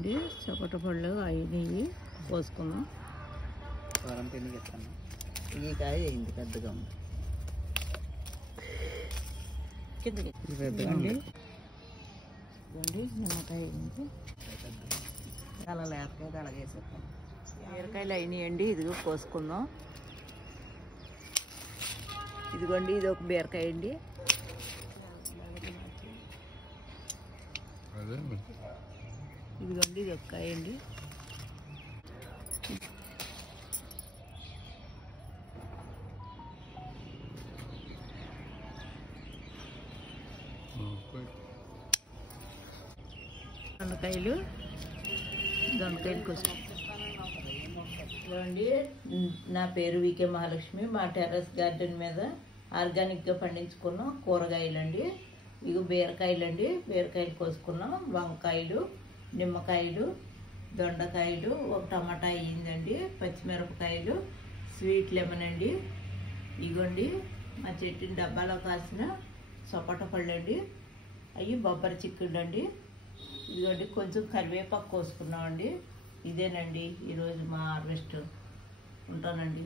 ఇదిగోండి సపోటా పళ్ళు అయినవి కోసుకున్నాం. కారం పిండి చెప్తాను. ఈ కాయ అయింది, పెద్దగా ఉంది. కిందకి పెద్దగా ఉంది. ఇదిగోండి నిమ్మకాయ అయింది. అలా లేకపోతే అలాగేసేస్తాను. బీరకాయలు అయినాయండి, ఇదిగో కోసుకుందాం. ఇదిగోండి ఇది ఒక బీరకాయ అండి. ఇదిగోండి ఇది ఒక కాయ అండి. దొండకాయలు కోసం. ఇదిగోండి నా పేరు వికే మహాలక్ష్మి. మా టెర్రస్ గార్డెన్ మీద ఆర్గానిక్గా పండించుకున్నాం కూరగాయలండి. ఇవి బీరకాయలండి, బీరకాయలు కోసుకున్నాం. వంకాయలు, నిమ్మకాయలు, దొండకాయలు, ఒక టమాటా అయ్యిందండి, పచ్చిమిరపకాయలు, స్వీట్ లెమన్ అండి. ఇగోండి మా చెట్టుని డబ్బాలో కాసిన సపోటా పళ్ళు అండి, అవి బొబ్బరి చిక్కుడు అండి. ఇదిగోండి కొంచెం కరివేపాకు కోసుకున్నామండి. ఇదేనండి ఈరోజు మా హార్వెస్ట్. ఉంటానండి.